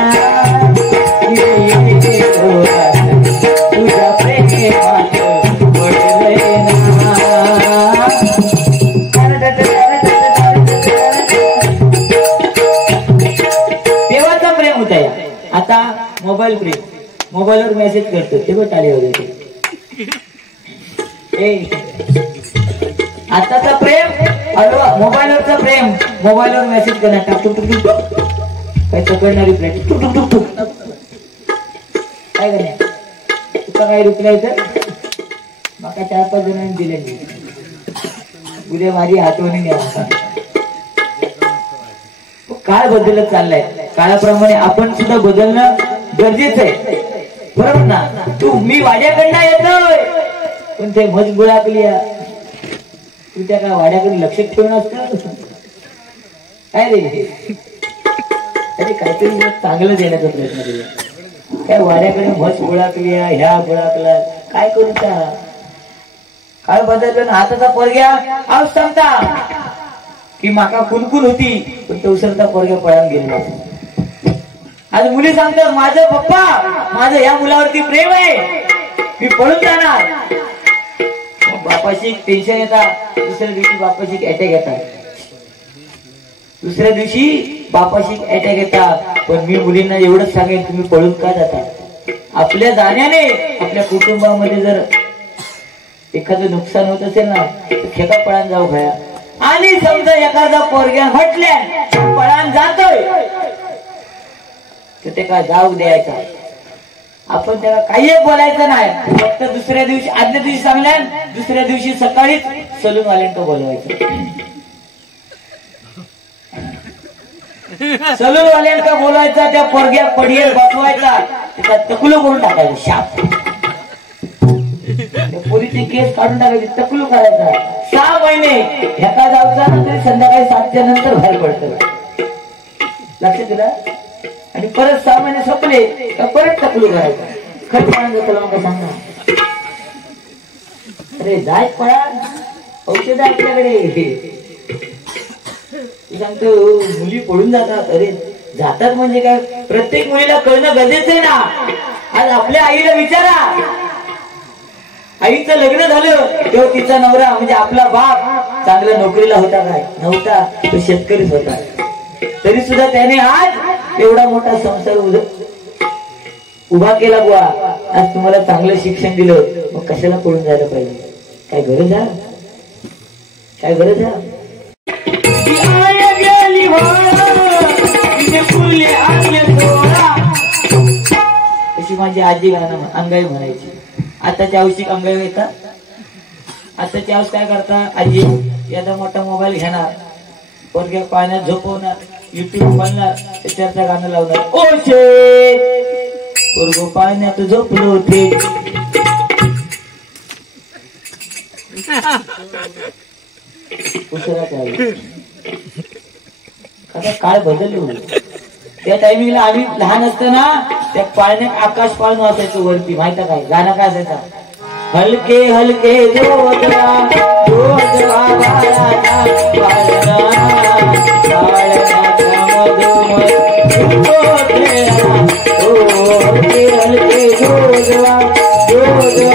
तुझ्या प्रेमात पडलंय ना. मोबाईल प्रेम, मोबाईलवर मेसेज करतो ते पण टाळी वगैरे. आताचा प्रेम मोबाईलवरचा प्रेम, मोबाईलवर मेसेज करणार टाकतो काय पकडणारी प्लेट काय करणार तुका काय रिप्लाय तर माका 4-5 जणांनी दिले उद्या माझी आठवणी न्यावा. काळ बदलत चाललाय, काळाप्रमाणे आपण सुद्धा बदलणं गरजेचं आहे, बरोबर ना. तू मी वाड्याकडनं येतोय पण ते मजबुळाकली तू त्या काय वाड्याकडे लक्ष ठेवणं असतं काय रे. अरे काहीतरी चांगलं देण्याचा प्रयत्न करूया. काय वाड्याकडे मज बुळाकली ह्या बुळाकला काय करू का. काळ बदललं ना. आताचा पोरग्या आज सांगता की माका कुणकुण होती पण तो उसरता पोरग्या पळून गेला. आज मुली सांगतात माझं पप्पा माझं या मुलावरती प्रेम आहे मी पळून जाणार. बापाशी टेन्शन येतात, दुसऱ्या दिवशी बापाशी अटॅक येतात, दुसऱ्या दिवशी बापाशी अटॅक येतात. पण मी मुलींना एवढंच सांगेन तुम्ही पळून का जाता. आपल्या जाण्याने आपल्या कुटुंबामध्ये जर एखादं नुकसान होत असेल ना तर खेका पळान जाऊ खाया. आणि समजा एखादा पोरग्या म्हटल्या पळान जातोय तर ते काय जाऊ द्यायचा. आपण त्याला काही बोलायचं नाही, फक्त दुसऱ्या दिवशी आदल्या दिवशी सांगल्या दुसऱ्या दिवशी सकाळीच सलून वाल्यांना बोलवायचं. सलून वाल्यांना बोलायचा, त्या पोरग्या पडीवर बसवायचा, त्याचा तकलू करून टाकायचं. शाप पोलीसची केस काढून टाकायची, तकलू करायचा. 6 महिने ह्याका जाऊचा तरी संध्याकाळी 7च्या नंतर बाहेर पडतं. लक्ष दिला. आणि परत 6 महिने संपले तर परत तकलू करायचं. खरं पळा तुला मग सांग ना. अरे जाय पळा औषध आपल्याकडे. सांगतो मुली पळून जातात. अरे जातात म्हणजे काय, प्रत्येक मुलीला कळणं गरजेचं आहे ना. आज आपल्या आईला विचारा, आईचं लग्न झालं तेव्हा तिचा नवरा म्हणजे आपला बाप चांगल्या नोकरीला होता काय नव्हता, तो शेतकरीच होता. तरी सुद्धा त्याने आज एवढा मोठा संसार उभा केला. बुवा आज तुम्हाला चांगलं शिक्षण दिलं, मग कशाला पळून जायला पाहिजे. काय गरज आहे, काय गरज आहे. अशी माझी आजी गाणं अंगाई म्हणायची. आताच्या औषध अंगाई येतात. आताच्या औषध काय करता, आजी एवढा मोठा मोबाईल घेणार, पोरग्या पाण्यात झोपवणार, युट्यूब बनणार, त्याच्यावरचं गाणं लावणार. ओशे पोरगो पाण्यात झोपलो होते. आता काळ बदललो. त्या टायमिंगला आम्ही लहान असताना त्या पाळण्यात आकाश पाळणं असायचं वरती, माहिती काय गाणं काय असायचं. हलके हलके जोडला जोडला हलके जोडला जोडला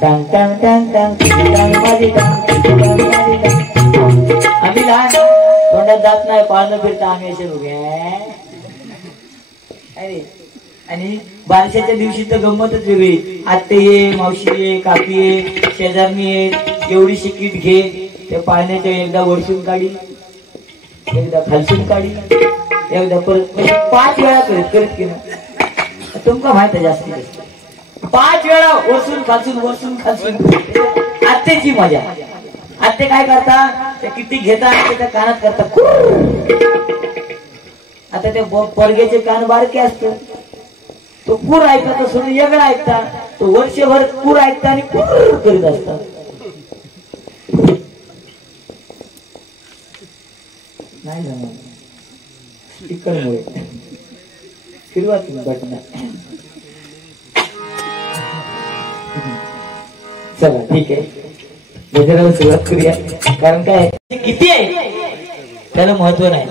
टांग टांग टांग टांग टांग माझी टांग आम्ही लहान तोंडात जात नाही, पाळणं फिरता आम्ही असे अरे. आणि बारशाच्या दिवशी तर गंमतच वेगळी. आत्ते ये, मावशी ये, काकी ये, शेजारणी ये, एवढीशी किट घे. त्या पाळण्याच्या एकदा वरसून काढी, एकदा खालसून काढी, एकदा परत 5 वेळा करत की ना तुमका माहित आहे. जास्तीत जास्त 5 वेळा वरसून खालसून वरसून खालसून. आत्तेची मजा. आत्ते काय करता, त्या किती घेतात त्याच्या कानात करतात. आता त्या पोरग्याचे कान बारके असतात, तो पूर ऐकता, तो सोडून वेगळा ऐकता. तो वर्षभर पूर ऐकता आणि पूर करीत असतात. नाही जमत स्पीकरमुळे. फिरवा तुम्ही बटन. चला ठीक आहे, भजनाला सुरुवात करूया. कारण काय किती आहे त्याला महत्व नाही,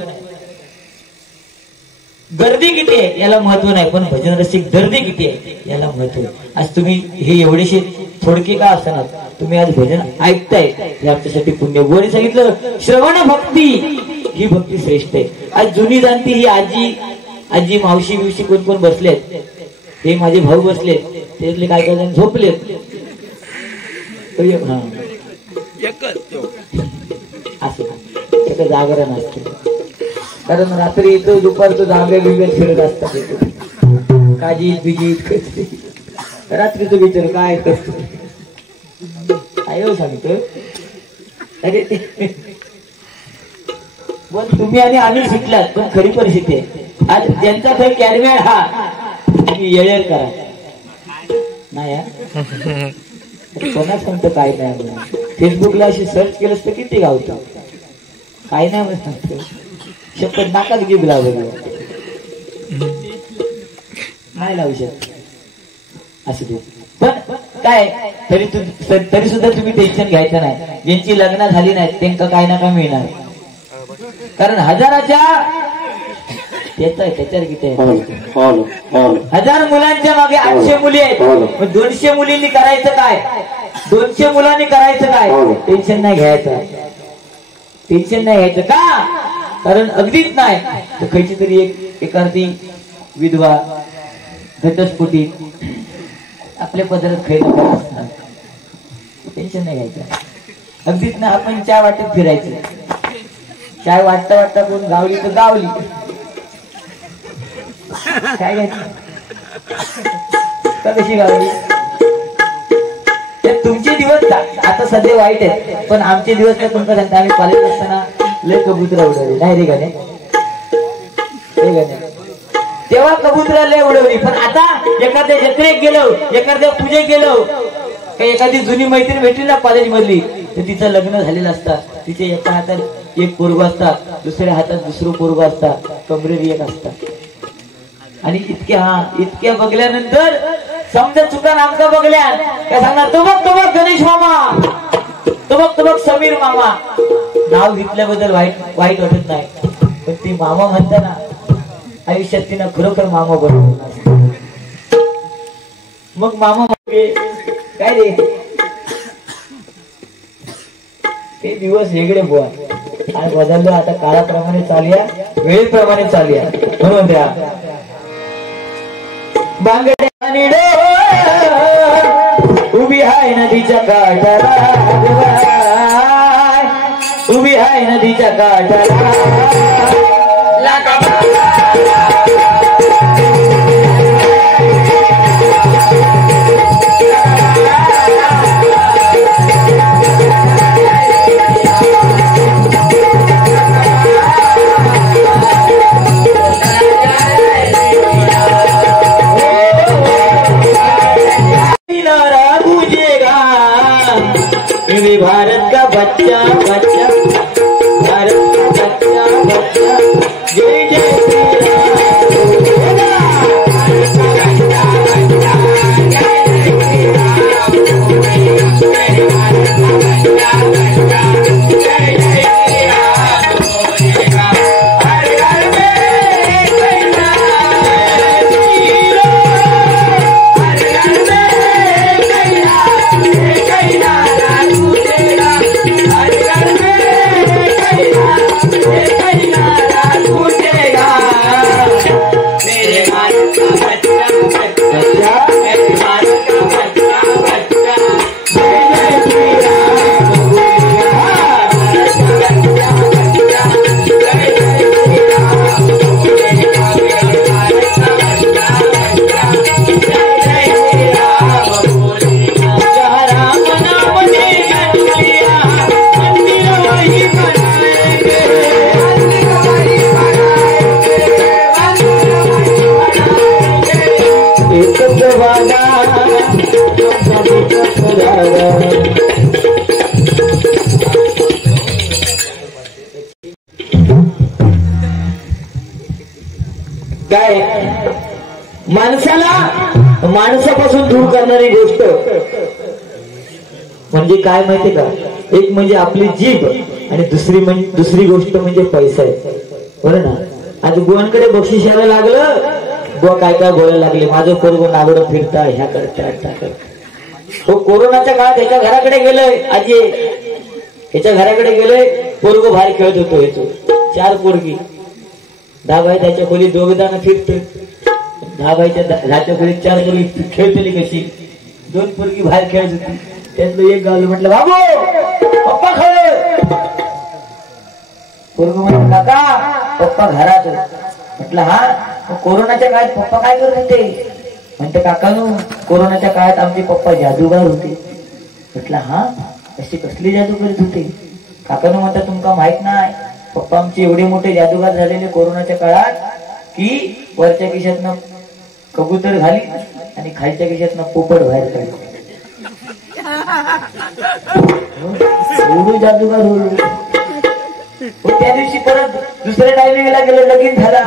गर्दी किती आहे याला महत्व नाही, पण भजन रसिक गर्दी किती आहे याला महत्व. आज तुम्ही हे एवढेशे थोडके का असणार, तुम्ही आज भजन ऐकताय हे आमच्यासाठी पुण्य. वर सांगितलं श्रवण भक्ती ही भक्ती श्रेष्ठ आहे. आज जुनी जाणती ही आजी आजी मावशी बिवशी कोण कोण बसलेत, हे माझे भाऊ बसलेत, त्यातले काय काय जण झोपलेत. असं जागरण असते, कारण रात्री येतो दुपारचं जागे बिगे फिरत असतात, काजी बिजीत रात्रीचं विचार काय करतो काय सांगतो. अरे पण तुम्ही आणि आम्ही शिकलात, पण खरी परिस्थिती आहे आज ज्यांचा काही कॅरमॅड हा तुम्ही येळेर करा नाही. कोणा सांगतो काय नाही, फेसबुकला अशी सर्च केलंस तर किती गावतं काय नाही सांगतो. शपथ नाकात गिब लावलं नाही लावू शकत असं तू. पण काय तरी सुद्धा तुम्ही टेन्शन घ्यायचं नाही. ज्यांची लग्न झाली नाही त्यांना काय ना काय मिळणार, कारण हजाराच्या त्याच्यावर किती आहे, 1000 मुलांच्या मागे 800 मुली आहेत. 200 मुलींनी करायचं काय, 200 मुलांनी करायचं काय. टेन्शन नाही घ्यायचं, टेन्शन नाही घ्यायचं का, कारण अगदीच नाही तर खयची तरी एखादी विधवा घटस्फोटी आपल्या पदरात खायला असणार. टेन्शन नाही घ्यायचं, अगदीच ना. आपण चाय वाटत फिरायचं, चाय वाटता वाटता कोण गावली तर गावली काय घ्यायचं का कशी गावली. तुमचे दिवस आता सध्या वाईट आहेत, पण आमचे दिवस काय तुमचं सांगता. आम्ही कॉलेज असताना लय कबूतर उडवली नाही रे गाणे, तेव्हा कबूतर लय उडवली. पण आता एखाद्या जत्रेत गेलो, एखाद्या पूजेत गेलो, काही एखादी जुनी मैत्रीण भेटली ना कॉलेज मधली, तर तिचं लग्न झालेलं असतं. तिच्या एका हातात एक पोरगं असता, दुसऱ्या हातात दुसरं पोरगं असता, कमरेरी एक असता. आणि इतक्या बघल्यानंतर समजा चुका नामका बघल्या काय सांगणार, तो बघ गणेश मामा, तो बघ समीर मामा. नाव घेतल्याबद्दल वाईट वाटत नाही, पण ती मामा म्हणताना आयुष्यात तिनं खरोखर मामा बनवलं. मग मामा काय रे ते दिवस वेगळे बुवा, आणि बदललं आता काळाप्रमाणे चालूया, वेळेप्रमाणे चालूया. म्हणून द्या बांगड्या उभी आहे नदीच्या काठाला, उभी आहे नदीच्या काठाला. भारत का बच्चा बच्चा, भारत का बच्चा बच्चा, जय जय श्री काय माणसापासून दूर करणारी गोष्ट म्हणजे काय माहितीये का, एक म्हणजे आपली जीभ आणि दुसरी गोष्ट म्हणजे पैसा आहे. बरं ना. आज गुवांकडे बक्षीस यायला लागलं, बुवा काय काय बोलायला लागले, माझं पोरगं नागडं फिरता ह्या करता त्या करता. हो कोरोनाच्या काळात ह्याच्या घराकडे गेलोय, आजी ह्याच्या घराकडे गेलोय, पोरगं बाहेर खेळत होतो, ह्याचं 4 पोरगी धाबायच्या खोलीत दोघ जण फिरत, धाबायच्या खोलीत 4 पोरगी खेळतली कशी, 2 पोरगी बाहेर खेळत होती. त्यातलं एक गावलं, म्हटलं बाबू पप्पा खळ. पोरग म्हटलं काका पप्पा घरात. म्हटलं हा, कोरोनाच्या काळात पप्पा काय करत होते? म्हणते काकानू कोरोनाच्या काळात आमचे पप्पा जादूगार होते. म्हटलं हा, अशी कसली जादू करत होते? काकानू म्हणता तुमका माहित नाही, पप्पा आमचे एवढे मोठे जादूगार झालेले कोरोनाच्या काळात की वरच्या खिशातनं कबूतर घाली आणि खालच्या खिशातनं पोपट बाहेर काढली. एवढं जादूगार होईल. त्या दिवशी परत दुसऱ्या टायमिंगला गेलं, लगीन झाला,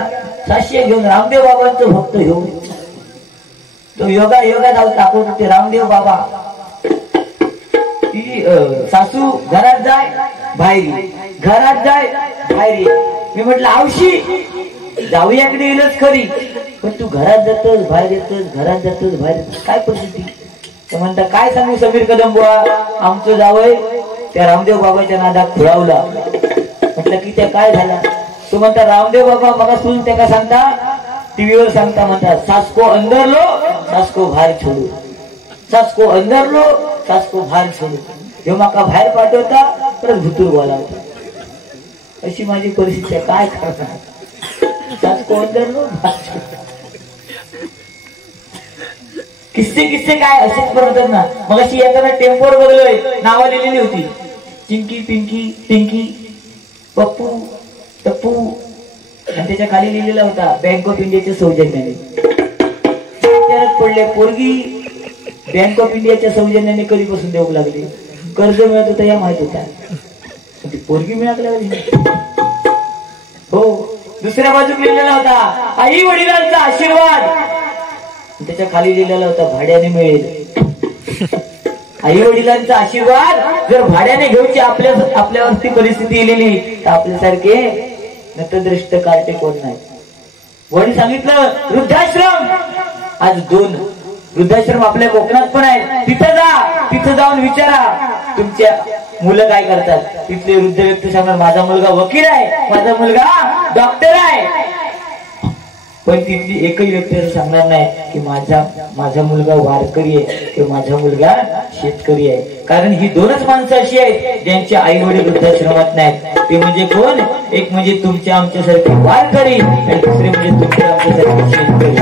साशी घेऊन रामदेव बाबांचं भक्त घेऊन तो योगा जाऊ टाकून होते. रामदेव बाबा ती सासू घरात जाय बाहेर, घरात जाय बाहेर. मी म्हटलं आवशी जाऊयाकडे येईलच खरी, पण तू घरात जातस बाहेर येतस, घरात जातस बाहेर येतस, काय परिस्थिती? ते म्हणता काय सांगू समीर कदम बुवा, आमचं जावय त्या रामदेव बाबाच्या नादात खुळावला. म्हटलं की त्या काय झाला? तो म्हणता रामदेव बाबा मला सुन त्या सांगता, टीव्हीवर सांगता, म्हणतात सासको अंदर लो सासको बाहेर छोडू, सासको अंदर लो सासको बाहेर छोडू. हे माका बाहेर पाठवता परत भुतूर बोलावता. अशी माझी परिस्थिती आहे, काय करणार? सासको अंदर लो किस्से काय असेच बनवतात ना. मग अशी एखादा टेम्पोर बदलोय, नावं लिहिलेली होती, चिंकी पिंकी टिंकी पप्पू टप्पू, आणि त्याच्या खाली लिहिलेला होता बँक ऑफ इंडियाच्या सौजन्याने. विचारात पडले, पोरगी बँक ऑफ इंडियाच्या सौजन्याने कधीपासून देऊ लागली, कर्ज मिळत होतं या माहित होता, ती पोरगी मिळायला लागली. हो, दुसऱ्या बाजूक लिहिलेला होता आई वडिलांचा आशीर्वाद, त्याच्या खाली लिहिलेला होता भाड्याने मिळेल. आई वडिलांचा आशीर्वाद जर भाड्याने घेऊची आपल्यावरती परिस्थिती येलेली तर आपल्यासारखे नतदृष्ट कार्टे कोण नाही. वडील सांगितलं वृद्धाश्रम, आज 2 वृद्धाश्रम आपल्या कोकणात पण आहेत, तिथं जाऊन विचारा तुमच्या मुलं काय करतात. तिथले वृद्ध व्यक्ती सांगणार माझा मुलगा वकील आहे, माझा मुलगा डॉक्टर आहे. पण तिथली एकही व्यक्ती असं सांगणार नाही की माझा मुलगा वारकरी आहे किंवा माझा मुलगा शेतकरी आहे. कारण ही 2च माणसं अशी आहेत ज्यांचे आई वडील वृद्धाश्रमात नाहीत. ते म्हणजे कोण? एक म्हणजे तुमच्या आमच्यासारखे वारकरी आणि दुसरे म्हणजे तुमच्या आमच्यासारखे शेतकरी.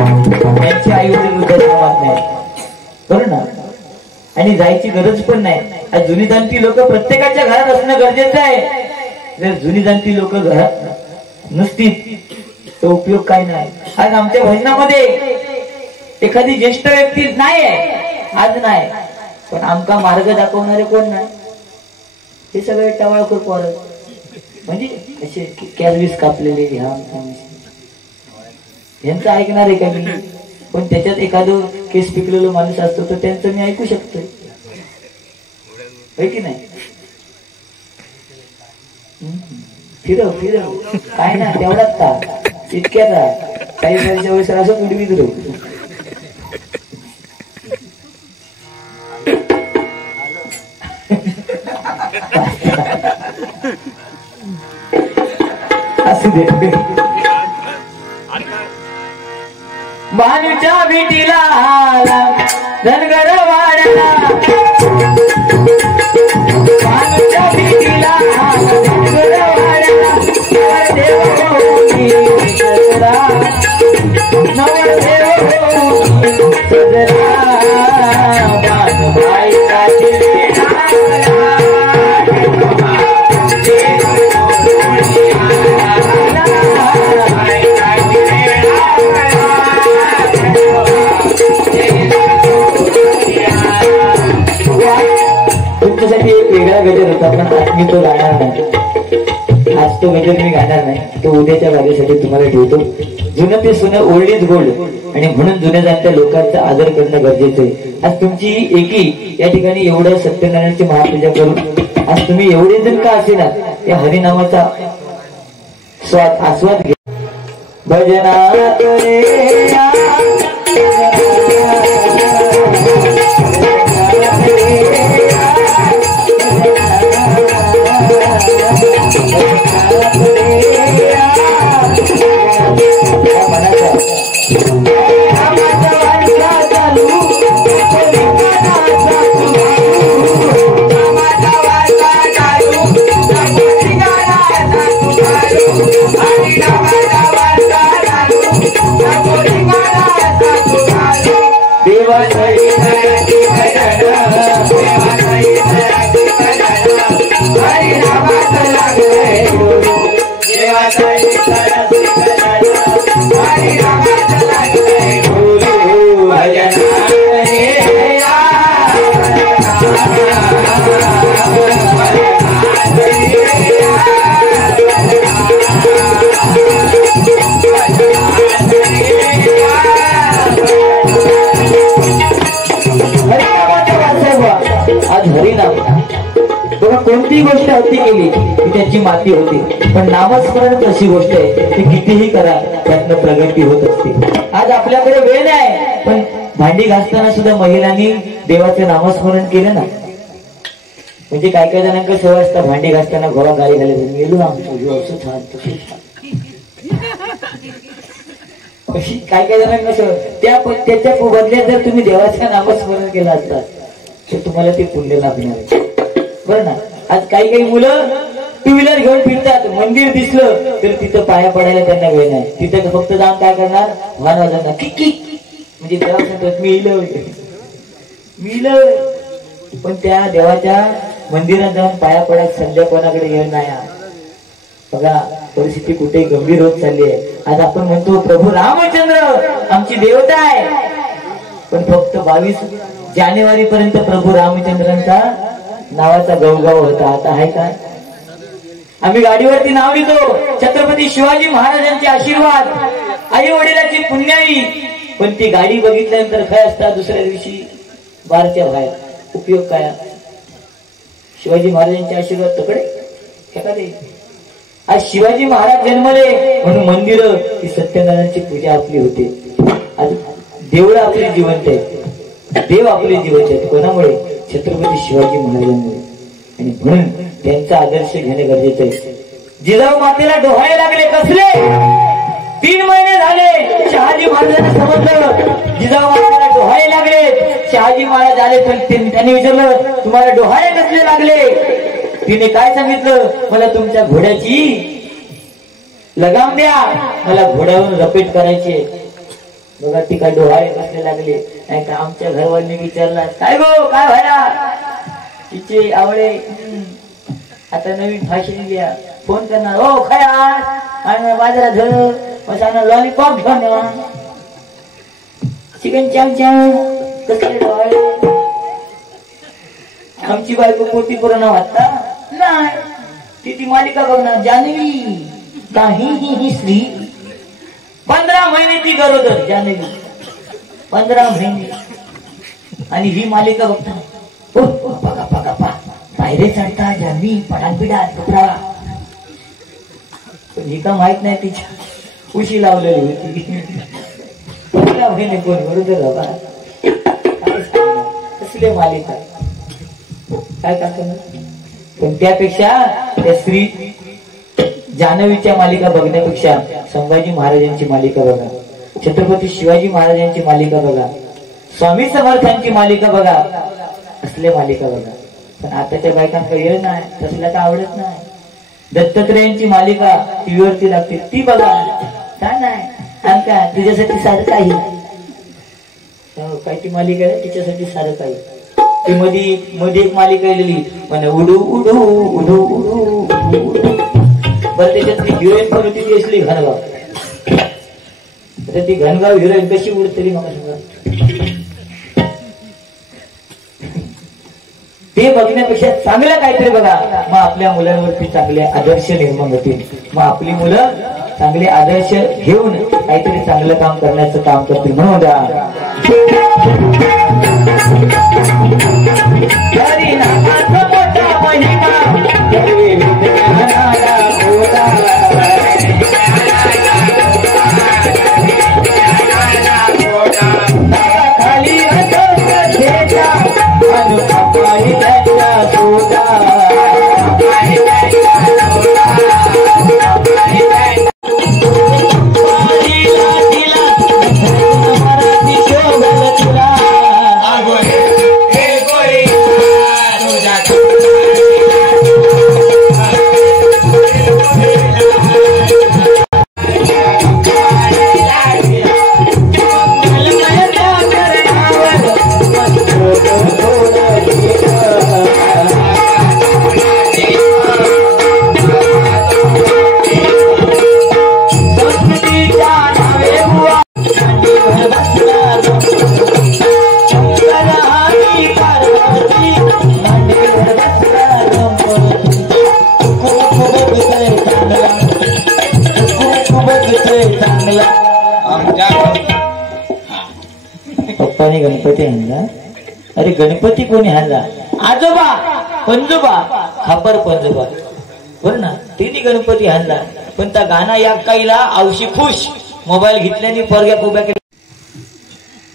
त्यांचे आई वडील वृद्धाश्रमात नाहीत, बरोबर ना? आणि जायची गरज पण नाही. आज जुनी जाणती लोक प्रत्येकाच्या घरात असणं गरजेचं आहे. जर जुनी जाणती लोक घरात नसतील तो उपयोग काय नाही. आज आमच्या भजनामध्ये एखादी ज्येष्ठ व्यक्ती नाही आहे, आज नाही, पण आमका मार्ग दाखवणारे कोण नाही. हे सगळे टवाळखोर पोरं, म्हणजे असे कॅलवीस कापलेले, यांचं ऐकणार आहे का मी? पण त्याच्यात एखादं केस पिकलेला माणूस असतो तर त्यांचं मी ऐकू शकतो, की नाही? फिरव काय ना तेवढाच का इतक्याचा काही वर्षाच्या वेळेस असं उडवी दिलो. असू दे. भानूच्या भेटीला आला धनगर वाड्याला, भानूच्या भेटीला आला धनगर वाड्याला, नवरदेव सजरा, नवरदेव सजरा, भानूबाई काठी तुमच्यासाठी एक वेगळा गजर होता, पण आज मी तो गाणार नाही. आज तो गजर मी गाणार नाही, तो उद्याच्या वारीसाठी तुम्हाला ठेवतो. जुनं ते सुनं ओल्ड गोल्ड, आणि म्हणून जुन्या जाणत्या लोकांचा आदर करणं गरजेचं आहे. आज तुमची एकी या ठिकाणी एवढं सत्यनारायणची महापूजा करून आज तुम्ही एवढे जण का असेना या हरिनामाचा आस्वाद घ्या. भजना आज हरिनाम बघा, कोणतीही गोष्ट अति केली की त्याची माती होते, पण नामस्मरण अशी गोष्ट आहे ती कितीही करा त्यातनं प्रगती होत असते. आज आपल्याकडे वेळ नाही, पण भांडी घासताना सुद्धा महिलांनी देवाचे नामस्मरण केलं ना. म्हणजे काय काय जणांना सवय असतात भांडी घासताना घोडा गाडी घालायचं, गेलो ना असं छान तसं छान. काय काय जणांना सवय त्याच्या बदल्यात जर तुम्ही देवाचं नामस्मरण केलं असतात तर तुम्हाला ते पुण्य लाभणार आहे. बरं ना. आज काही काही मुलं टू व्हीलर घेऊन फिरतात, मंदिर दिसलं तर तिथं पाया पडायला त्यांना वेळ नाही. तिथं फक्त जाऊन काय करणार, वाहन वाजवणार किक किक, म्हणजे देवा सांगतात मी इलं. पण त्या देवाच्या मंदिरात जाऊन पाया पडायला सध्या कोणाकडे येणार नाही. बघा परिस्थिती कुठे गंभीर होत चालली आहे. आज आपण म्हणतो प्रभू रामचंद्र आमची देवता आहे, पण फक्त 22 जानेवारी पर्यंत प्रभू रामचंद्रांचा नावाचा गवगाव होता. आता आहे काय? आम्ही गाडीवरती नाव लिहितो छत्रपती शिवाजी महाराजांचे आशीर्वाद, आई वडिलाची पुण्याई, पण ती गाडी बघितल्यानंतर काय असतात दुसऱ्या दिवशी बारच्या बाहेर. उपयोग काय? शिवाजी महाराजांचे आशीर्वाद तकडे एखादे. आज शिवाजी महाराज जन्मले म्हणून मंदिर ही सत्यनारायणची पूजा आपली होते. आज देवळं आपले जिवंत आहेत, देव आपले जिवंत आहेत. कोणामुळे? छत्रपती शिवाजी महाराजांमुळे. आणि म्हणून त्यांचा आदर्श घेणे गरजेचं आहे. जिजाऊ मातेला डोहाळे लागले कसले? 3 महिने झाले शहाजी महाराजांना समजलं जिजाऊ मातेला डोहाळे लागले. शहाजी महाराज आले तर त्यांनी विचारलं तुम्हाला डोहाळे कसले लागले? तिने काय सांगितलं, मला तुमच्या घोड्याची लगाम द्या, मला घोड्यावरून रपेट करायचे. बघा ती काय डोहाळे कसले लागले. नाही का आमच्या घरवाल्यांनी विचारला काय गो काय व्हायला? तिचे आवडे आता नवीन फाशी द्या, फोन करणार हो खया बाजारात झालं लॉलीपॉप घेऊन या, चिकन चामचाम कसले डोहाळे. आमची बायको पोती पूर्ण वाटता नाही, ती मालिका बघणार जान्हवी काही स्त्री. 15 महिने ती गरोदर जान्हवी, 15 महिने. आणि ही मालिका बघता पायरे चढता जान्हवी पडानपिडा कपडा. पण ही का माहित नाही तिच्या उशी लावलेली होती. 15 महिने कोण गरोदर बाबा कसले मालिका काय करतो. पण त्यापेक्षा त्या श्री जान्हवीच्या मालिका बघण्यापेक्षा संभाजी महाराजांची मालिका बघा, छत्रपती शिवाजी महाराजांची मालिका बघा, स्वामी समर्थांची मालिका बघा, असले मालिका बघा. पण आताच्या बायकांकडे येत नाही, तसल्या तर आवडत नाही. दत्तात्रयांची मालिका टीव्हीवरती लागते ती बघा. काय नाही काय तुझ्यासाठी सारं काही काय ती मालिका आहे तिच्यासाठी सारं काही. ती मध्ये एक मालिका लिहिली पण उडू उडू उडू उडू उडू. बरं त्याच्यातली हिरोईन पण होती ती असली घनगाव. ती घनगाव हिरोईन कशी उडतली मला सांगा. ते बघण्यापेक्षा चांगलं काहीतरी बघा, मग आपल्या मुलांवरती चांगले आदर्श निर्माण होतील. मग आपली मुलं चांगले आदर्श घेऊन काहीतरी चांगलं काम करण्याचं काम करतील. म्हणून द्या लोकांनी गणपती आणला. अरे गणपती कोणी आणला? आजोबा पंजोबा खापर पंजोबा बरं ना, तिने गणपती आणला. पण त्या गाणा या काईला आवशी खुश मोबाईल घेतल्याने पोरग्या कोब्या केल्या.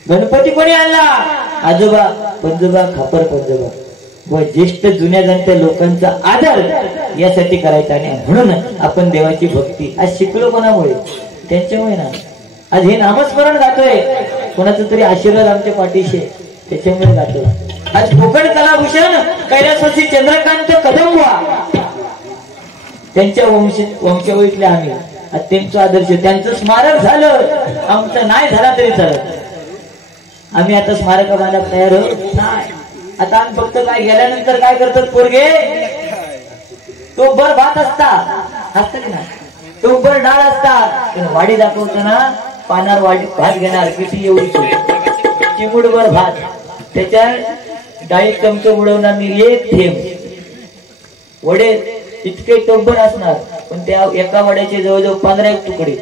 गणपती कोणी आणला? आजोबा पंजोबा खापर पंजोबा व ज्येष्ठ जुन्या जाणत्या लोकांचा आदर यासाठी करायचा. आणि म्हणून आपण देवाची भक्ती आज शिकलो कोणामुळे? त्यांच्यामुळे ना. आज हे नामस्मरण गातोय, कोणाचं तरी आशीर्वाद आमच्या पाठीशी त्याच्यामुळे गातोय. आज कोकण कलाभूषण कैलासवासी चंद्रकांत कदमबुवा त्यांच्या वंशावळीतले आम्ही. आज त्यांचं आदर्श, त्यांचं स्मारक झालं, आमचं नाही झाला तरी चालत. आम्ही आता स्मारक बांधायला तयार होत नाही. आता आम्ही फक्त काय गेल्यानंतर काय करतात पोरगे? तो बर भात असतात की नाही, तो बर डाळ असतात. पण वाडी दाखवताना पानार वाडी भात घेणार किती एवढी चिमुडभर भात, त्याच्या डाळीत चमचे बुडवणार मी एक थेंब. वडे इतके टोबर असणार, पण त्या एका वड्याचे जवळजवळ 15 तुकडे.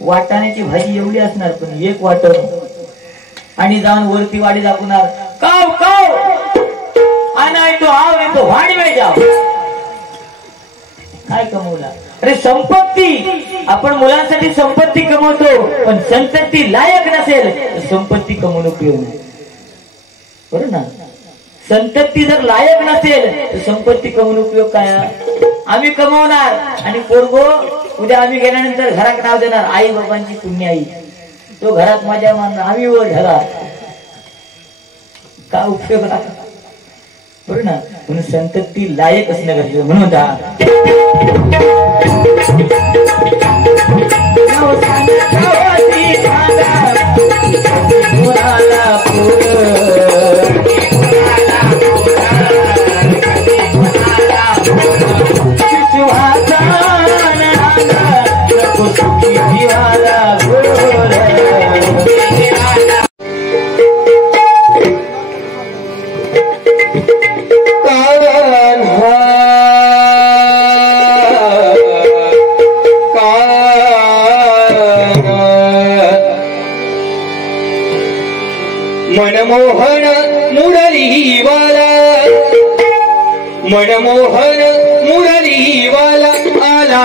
वाटाण्याची भाजी एवढी असणार, पण एक वाटण. आणि जाऊन वरती वाडी दाखवणार, काव काव आना येतो हाव येतो वाडी में जाओ. काय कमवला? अरे संपत्ती, आपण मुलांसाठी संपत्ती कमवतो, पण संतती लायक नसेल तर संपत्ती कमवून उपयोग नाही. बरोबर ना? संतती जर लायक नसेल तर संपत्ती कमवून उपयोग काय? आम्ही कमवणार आणि पोरगो उद्या आम्ही गेल्यानंतर घरात नाव देणार आई बाबांची पुण्य आई. तो घरात माझ्या मानणार, आम्ही वर ढगा. काय उपयोग नाही. बरोबर ना? म्हणून संतती लायक असणं गरजेचं. म्हणून मनमोहन मुरलीवाला, मनमोहन मुरलीवाला आला.